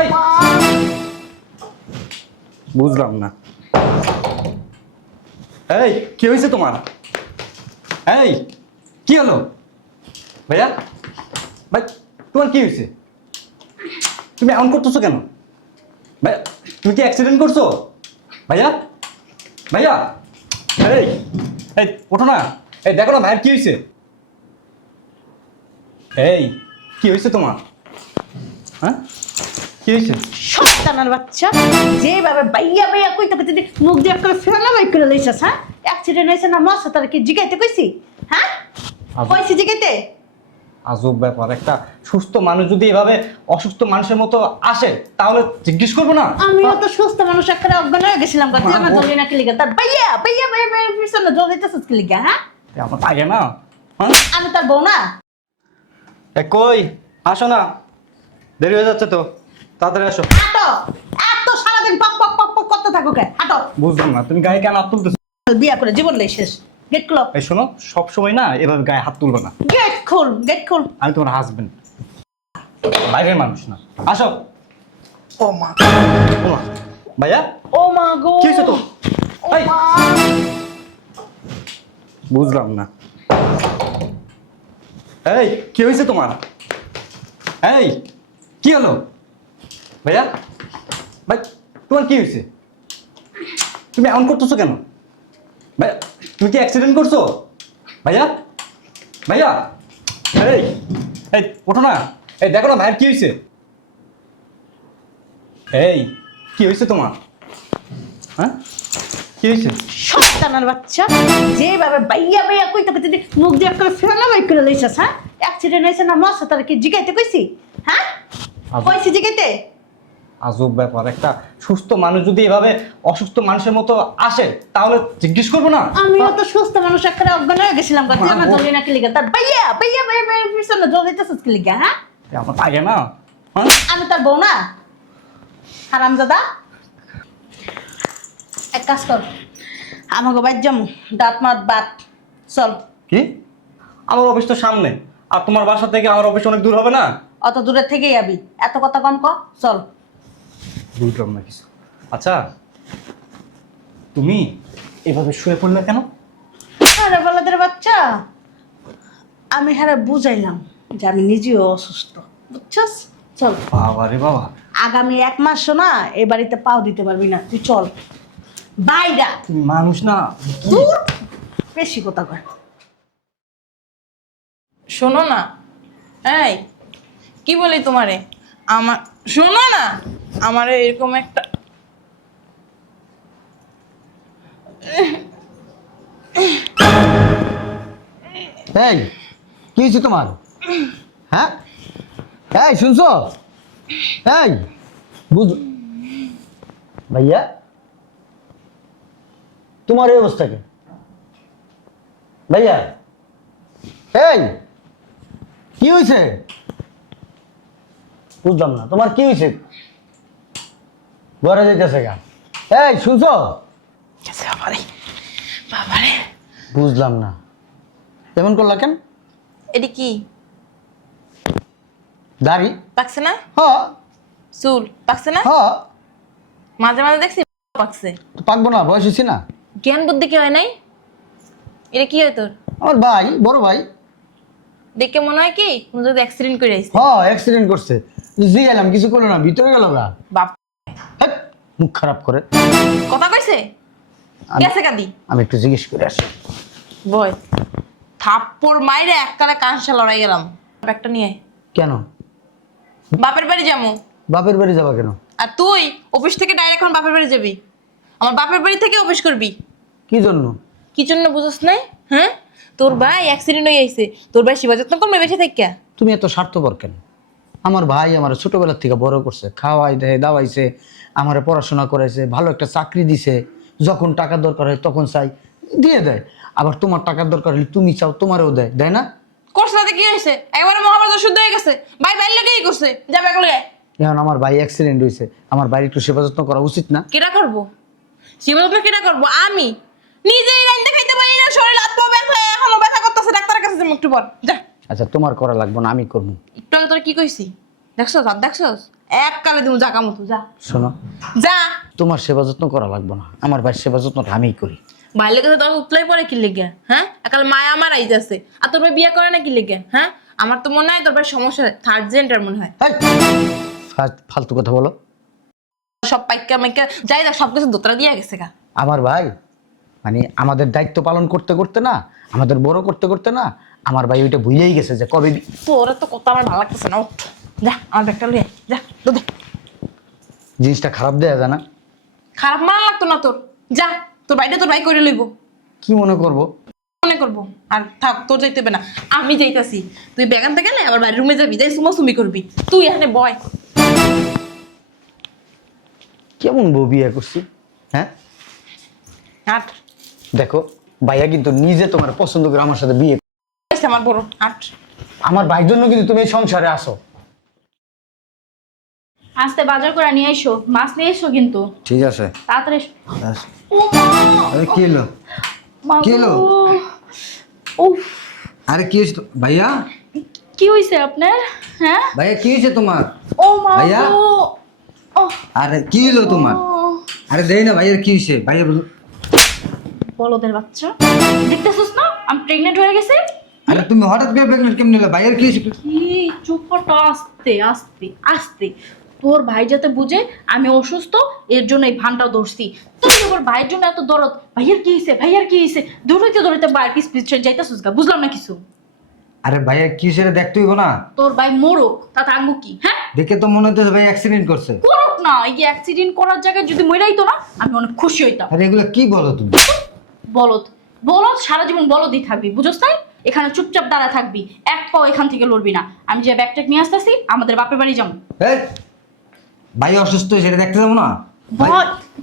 এই বুঝলাম না। এই কি হয়েছে তোমার? এই কি হলো ভাইয়া? ভাই তোমার কি হয়েছে? তুমি এমন করতেছো কেন ভাইয়া? তুমি কি অ্যাক্সিডেন্ট করছো ভাইয়া? ভাইয়া এই এই ওঠো না। এই দেখো না ভাইয়ের কি হয়েছে? এই কি হয়েছে তোমার? হ্যাঁ কি হয়েছে? শয়তানের বাচ্চা, যেভাবে বাইয়া বাইয়া কইতে কইতে মুখ দিয়ে করে ফেলা বাই করে লইছাস। হ্যাঁ, অ্যাক্সিডেন্ট হয়েছে না মরছে তার কি জিগাইতে কইছি? হ্যাঁ কইছি জিগাইতে? আজব ব্যাপার, একটা সুস্থ মানুষ যদি এভাবে অসুস্থ মানুষের মতো আসে তাহলে জিজ্ঞেস করবো না? আমিও তো সুস্থ মানুষ, একটা অজ্ঞান হয়ে গেছিলাম কাছে আমার জলি না কি লিগা তার বাইয়া বাইয়া বাইয়া বাইয়া পিছনে জলিতেছিস কি লিগা? হ্যাঁ আমার আগে না। হ্যাঁ আমি তার বউ না? কই আসো না, দেরি হয়ে যাচ্ছে তো, তাড়াতাড়ি আসো। হাঁটো, এত সারাদিন পক পক পক পক করতে থাকো কে? হাঁটো। বুঝলাম না তুমি গায়ে কেন হাত তুলতেছো? বিয়া করে জীবন লই শেষ। গেট খুলো। এই শোনো, সব সময় না এভাবে গায়ে হাত তুলবে না। গেট খুল, গেট খুল। আমি তোমার হাজবেন্ড, বাইরের মানুষ না। আসো। ও মা, ও মা ভাইয়া ও মা গো, কি হয়েছে তো? ও এই, মা। বুঝলাম না। এই কি হয়েছে তোমার? এই কি হলো ভাইয়া? ভাই তোমার কি হয়েছে? তুমি এমন করতেছো কেন ভাইয়া? তুমি কি অ্যাক্সিডেন্ট করছো ভাইয়া? ভাইয়া এই এই ওঠো না। এই দেখো না ভাইয়ের কি হয়েছে? এই কি হয়েছে তোমার? হ্যাঁ কি হয়েছে? শয়তানের বাচ্চা, যেভাবে বাইয়া বাইয়া কইতে কইতে মুখ দিয়ে করে ফেলা বাই করে লইছাস। হ্যাঁ, অ্যাক্সিডেন্ট হয়েছে না মরছে তার কি জিগাইতে কইছি? হ্যাঁ কইছি জিগাইতে? আজব ব্যাপার, একটা সুস্থ মানুষ যদি এভাবে অসুস্থ মানুষের মতো আসে তাহলে জিজ্ঞেস করবো না? আমিও তো সুস্থ মানুষ, একটা অজ্ঞান হয়ে গেছিলাম কাছে আমার জলি না কি লিগা তার বাইয়া বাইয়া বাইয়া বাইয়া পিছনে জলিতেছিস কি লিগা? হ্যাঁ আমার আগে না। হ্যাঁ আমি তার বউ না? হারামজাদা, এক কাজ কর, আমাকে বাইর যাম, দাঁত মাত বাত চল। কি? আমার অফিস তো সামনে, আর তোমার বাসা থেকে আমার অফিস অনেক দূর হবে না? অত দূরের থেকেই যাবি, এত কথা কম ক, চল। বুঝলাম না কিছু। আচ্ছা তুমি এভাবে শুয়ে পড়লে কেন? আরে বলদের বাচ্চা, আমি হ্যাঁ বুঝাইলাম যে আমি নিজেও অসুস্থ, বুঝছস? চল, বাবা রে বাবা, আগামী 1 মাস না এ বাড়িতে পাও দিতে পারবি না, তুই চল বাইরা। তুমি মানুষ না। দূর, বেশি কথা কয়। শোনো না, এই কি বলি তোমারে, আমার শোনো না, আমারে এরকম একটা এই কি হয়েছে তোমার? হ্যাঁ এই শুনছো? এই বুঝ ভাইয়া, তোমার এই অবস্থা কি ভাইয়া? এই কি হয়েছে? বুঝলাম না তোমার কি হয়েছে? ঘরে যাইতেছে গা? এই শুনছো? বাবারে বাবারে, বুঝলাম না এমন করলা কেন? এটি কি দাড়ি? পাকছে না? হ চুল পাকছে না? হ, মাঝে মাঝে দেখছি পাকছে। তো পাকবো না, বয়স হয়েছি না? জ্ঞান বুদ্ধি কি হয় নাই? এটা কি হয় তোর? আমার ভাই, বড় ভাই। দেখে মনে হয় কি কোনো যদি অ্যাক্সিডেন্ট করে আইছে। হ্যাঁ অ্যাক্সিডেন্ট করছে, জি গেলাম কিছু করলো না, ভিতরে গেল গা। বাপ হেৎ, মুখ খারাপ করে। কথা কইছে গেছে কাদি। আমি একটু জিজ্ঞেস করে আসি। বয় থাপ্পড় মাইরে এককালে কাঁসা লড়াই গেলাম। একটা নিয়ে আয়। কেন বাপের বাড়ি যাবো। বাপের বাড়ি যাবা কেন? আর তুই অফিস থেকে ডাইরেক্ট এখন বাপের বাড়ি যাবি। আমার বাপের বাড়ি থেকে অফিস করবি। কি জন্য? কি জন্য বুঝছ নাই? হ্যাঁ, তোর ভাই অ্যাক্সিডেন্ট হয়ে আইছে, তোর ভাই সেবা যত্ন করবে বেঁচে থেকে। তুমি এত স্বার্থপর কেন? আমার ভাই আমার ছোটবেলার থেকে বড় করছে, খাওয়াই দেয় দাওয়াইছে, আমার পড়াশোনা করাইছে, ভালো একটা চাকরি দিছে, যখন টাকার দরকার হয় তখন চাই দিয়ে দেয়, আবার তোমার টাকার দরকার হলে তুমি চাও তোমারও দেয়, দেয় না? করছে তাতে কি হয়েছে? একবারে মহাভারত শুদ্ধ হয়ে গেছে। ভাই বাইর লেগেই করছে, যাবে একলে। এখন আমার ভাই অ্যাক্সিডেন্ট হয়েছে, আমার বাড়ি একটু সেবা যত্ন করা উচিত না? কেটা করবো সেবা যত্ন? কেটা করবো? আমি নিজেই রাইন্দে খাইতে পারি না, শরীর হাত পা ব্যথা, এখনো ব্যথা করতেছে। ডাক্তারের কাছে যাবো একটু পর, যা। আচ্ছা তোমার করা লাগবে না, আমি করবো। একটু আগে তোর কি কইছি দেখছস? আর দেখছস এক কালে তুমি জাকা মতো যা শোনো, যা। তোমার সেবা যত্ন করা লাগবে না, আমার ভাইয়ের সেবা যত্নটা আমিই করি। ভাইয়ের কাছে তোর উতলাই পড়ে কি লেগে, হ্যাঁ? একাল মায়া আমার আইতাছে, আর তোর ভাই বিয়ে করে না কি লেগে, হ্যাঁ? আমার তো মনে হয় তোর ভাই সমস্যা থার্ড জেন্ডার মনে হয়। এই, ফালতু কথা বলো। সব পাইকা মাইকা যাই দেখ সবকিছু দোতরা দিয়ে গেছে গা। আমার ভাই মানে আমাদের দায়িত্ব পালন করতে করতে না, আমাদের বড় করতে করতে না, আমার ভাই ওইটা ভুলেই গেছে যে কবে তোর তো কথা আমার ভালো লাগতেছে না, উঠ যা আমার ব্যাগটা লয়ে যা দে। জিনিসটা খারাপ দেয়া যায় না। খারাপ মানা লাগতো না তোর, যা তোর ভাইটা তোর ভাই করে লইব। কি মনে করবো? মনে করবো আর থাক, তোর যাইতে হবে না, আমি যাইতাছি। তুই ব্যাগান থেকে গেলে আবার বাড়ির রুমে যাবি, যাই সুমাসুমি করবি। তুই এখানে বয়। কেমন বউ বিয়ে করছি, হ্যাঁ? আট দেখো ভাইয়া কিন্তু নিজে তোমার পছন্দ করে আমার সাথে বিয়ে। আমার বড় আট। আমার ভাইয়ের জন্য কিন্তু তুমি এই সংসারে আসো। আস্তে বাজার করে নিয়ে এসো, মাছ নিয়ে এসো কিন্তু ঠিক আছে। তাড়াতাড়ি এসো। ও আরে কি হলো? মা, কি হলো? উফ, আরে কি হয়েছে ভাইয়া? কি হয়েছে আপনার? হ্যাঁ, ভাইয়া কি হয়েছে তোমার? ও মা ভাইয়া? গো। ও, আরে কি হলো তোমার? ও, আরে দেই না ভাইয়ার কি হয়েছে? ভাইয়া বলদের বাচ্চা, দেখতেছিস না আমি প্রেগনেন্ট হয়ে গেছি? আরে তুমি হঠাৎ করে প্রেগনেন্ট কেমন হলো? ভাইয়ার কি হয়েছে? কি চুপ করতো, আস্তে আস্তে আস্তে। তোর ভাই যাতে বুঝে আমি অসুস্থ, এর জন্য এই ভানটা ধরছি। তুই আমার ভাইয়ের জন্য এত দরদ, ভাইয়ার কি হয়েছে, ভাইয়ার কি হয়েছে, দৌড়াইতে দৌড়াইতে বাইর পিস পিস যাইতেছিস গা, বুঝলাম না কিছু। আরে ভাইয়ার কি হয়েছে দেখতে হইব না? তোর ভাই মোরক, তাতে আঙ্গু কি? হ্যাঁ, দেখে তো মনে হচ্ছে ভাই অ্যাক্সিডেন্ট করছে। করুক না, এই অ্যাক্সিডেন্ট করার জায়গায় যদি মইরাইতো না, আমি অনেক খুশি হইতাম। আরে এগুলো কি বলো তুমি? বলদ বলদ সারা জীবন বলদই থাকবি, বুঝছ তাই? এখানে চুপচাপ দাঁড়া থাকবি, এক পাও এখান থেকে লড়বি না। আমি যে ব্যাগটাক নিয়ে আসতেছি, আমাদের বাপের বাড়ি যাবো। এই, ভাই অসুস্থ সেটা দেখতে যাবো না? ভাই,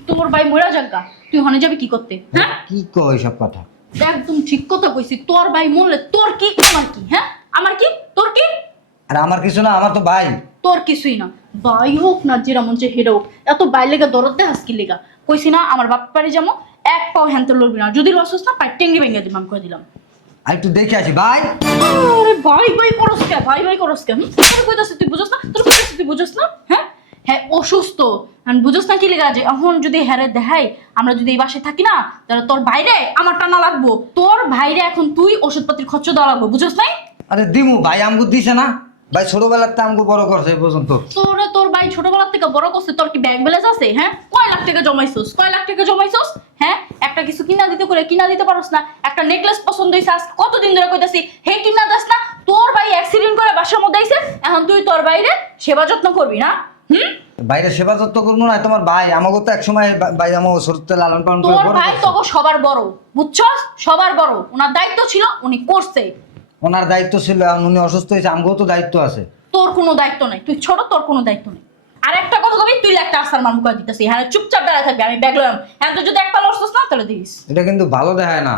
তোর ভাই মরা যাগা, তুই হনে যাবি কি করতে? হ্যাঁ, কি কয় সব কথা? একদম ঠিক কথা কইছি। তোর ভাই মরলে তোর কি, আমার কি? হ্যাঁ, আমার কি, তোর কি? আরে আমার কিছু না, আমার তো ভাই। তোর কিছুই না, ভাই হোক না যেরা মন চাই হেরা হোক, এত ভাই লেগা দরদ দে হাসকি লেগা। কইছি না আমার বাপের বাড়ি যাবো, এক পাও হ্যান্তে লড়বি না। যদি লসস না পাই টেঙ্গি ভেঙে দিলাম, করে দিলাম। আর একটু দেখে আসি ভাই। আরে ভাই ভাই করস কে, ভাই ভাই করস কে? তোর কইতাছিস তুই বুঝছ না, তোর কইতাছিস তুই বুঝছ না? হ্যাঁ হ্যাঁ, অসুস্থ বুঝছ না কি লেগা? যে এখন যদি হ্যারে দেখাই আমরা যদি এই বাসায় থাকি না, তাহলে তোর ভাইরে আমার টানা লাগবো। তোর ভাইরে এখন তুই ওষুধপাতির খরচ দেওয়া লাগবো, বুঝছ নাই? আরে দিমু ভাই, আমগো দিছে না ভাই, ছোটবেলাতে আমগো বড় করছে এই পর্যন্ত। তোর ভাই ছোটবেলা থেকে বড় করছে, তোর কি ব্যাংক ব্যালেন্স আছে? হ্যাঁ, কয় লাখ টাকা জমাইছস, কয় লাখ টাকা জমাইছস? হ্যাঁ, একটা কিছু কিনা দিতে করে কিনা দিতে পারস না। একটা নেকলেস পছন্দ হইছে, আজ কতদিন ধরে কইতাছি হে কিনা দাস না। তোর ভাই অ্যাক্সিডেন্ট করে বাসার মধ্যে আইছে, এখন তুই তোর বাইরে সেবা যত্ন করবি না? বাইরে সেবা যত্ন করবো না, তোমার ভাই আমাকে তো একসময় ভাই আমাকে ছোটতে লালন পালন করে তোর বড় ভাই করছে। তোকে সবার বড়, বুঝছস? সবার বড়, ওনার দায়িত্ব ছিল, উনি করছে। ওনার দায়িত্ব ছিল, এখন উনি অসুস্থ হয়েছে, আমগো তো দায়িত্ব আছে। তোর কোনো দায়িত্ব নাই, তুই ছোট, তোর কোনো দায়িত্ব নেই। আর একটা কথা কবি, তুই একটা আসার মান মুখা দিতেছিস। হ্যাঁ, চুপচাপ দাঁড়ায় থাকবি, আমি ব্যাগ লইলাম। হ্যাঁ, তুই যদি এক পা লড়ছস না তাহলে দিস। এটা কিন্তু ভালো দেখায় না।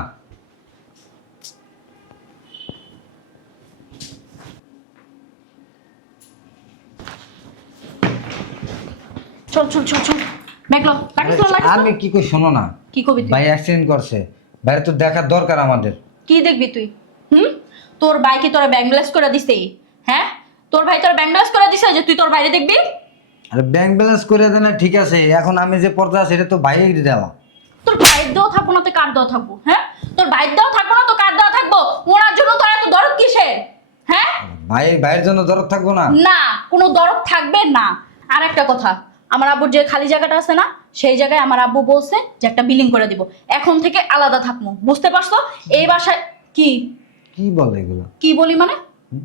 চল চল চল চল, ব্যাগ ল, লাগিস ল, লাগিস ল। আমি কি কই শোনো না, কি কবি তুই? ভাই অ্যাক্সিডেন্ট করছে, বাইরে তো দেখার দরকার আমাদের। কি দেখবি তুই? তোর ভাই কি তোরা ব্যাংক ব্যালেন্স করে দিছে? হ্যাঁ, তোর ভাই তোর ব্যাংক ব্যালেন্স করে দিছে যে তুই তোর বাইরে দেখবি? আরে ব্যাংক ব্যালেন্স করে দেন না, ঠিক আছে, এখন আমি যে পর্দা আছে এটা তো ভাইয়ের দেওয়া। তোর ভাইয়ের দেওয়া থাকবো না তো কার দেওয়া থাকবো? হ্যাঁ, তোর ভাইয়ের দেওয়া থাকবো না তো কার দেওয়া থাকবো? ওনার জন্য তোর এত দরদ কিসের? হ্যাঁ, ভাইয়ের জন্য দরদ থাকবো না? না, কোনো দরদ থাকবে না। আর একটা কথা, আমার আব্বুর যে খালি জায়গাটা আছে না, সেই জায়গায় আমার আব্বু বলছে যে একটা বিল্ডিং করে দিব, এখন থেকে আলাদা থাকবো, বুঝতে পারছো? এই বাসায় কি কি বলে এগুলো? কি বলি মানে,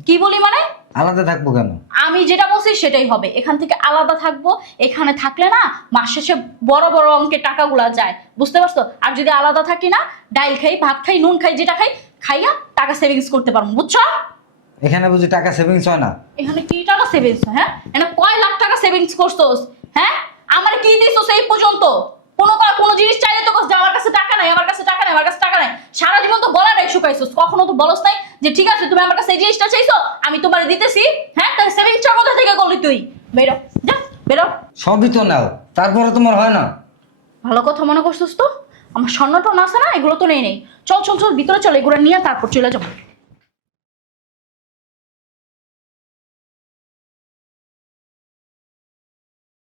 কি বলি মানে? আলাদা থাকবো কেন? আমি যেটা বলছি সেটাই হবে। এখান থেকে আলাদা থাকবো। এখানে থাকলে না মাস শেষে বড় বড় অঙ্কের টাকাগুলা যায়, বুঝতে পারছো? আর যদি আলাদা থাকি না, ডাইল খাই, ভাত খাই, নুন খাই, যেটা খাই খাইয়া টাকা সেভিংস করতে পারবো, বুঝছো? এখানে বুঝি টাকা সেভিংস হয় না? এখানে কি টাকা সেভিংস? হ্যাঁ, এখানে কয় লাখ টাকা সেভিংস করছোস? হ্যাঁ, আমার কি দিছোস এই পর্যন্ত? কোনো জিনিস চাইলে তো কস যে আমার কাছে টাকা নাই, আমার কাছে টাকা নাই, আমার কাছে টাকা নাই। সারা জীবন তো গলাটাই শুকাইছোস, কখনো তো বলস নাই যে ঠিক আছে তুমি আমার কাছে এই জিনিসটা চাইছো, আমি তোমার দিতেছি। হ্যাঁ, তাই সেভিংসটা কোথা থেকে করলি তুই? বেরো, যা বেরো। সবই তো নাও, তারপরে তোমার হয় না? ভালো কথা মনে করছিস তো? আমার স্বর্ণটা আছে না, এগুলো তো নেই। চল চল চল, ভিতরে চল, এগুলো নিয়ে তারপর চলে যাবো।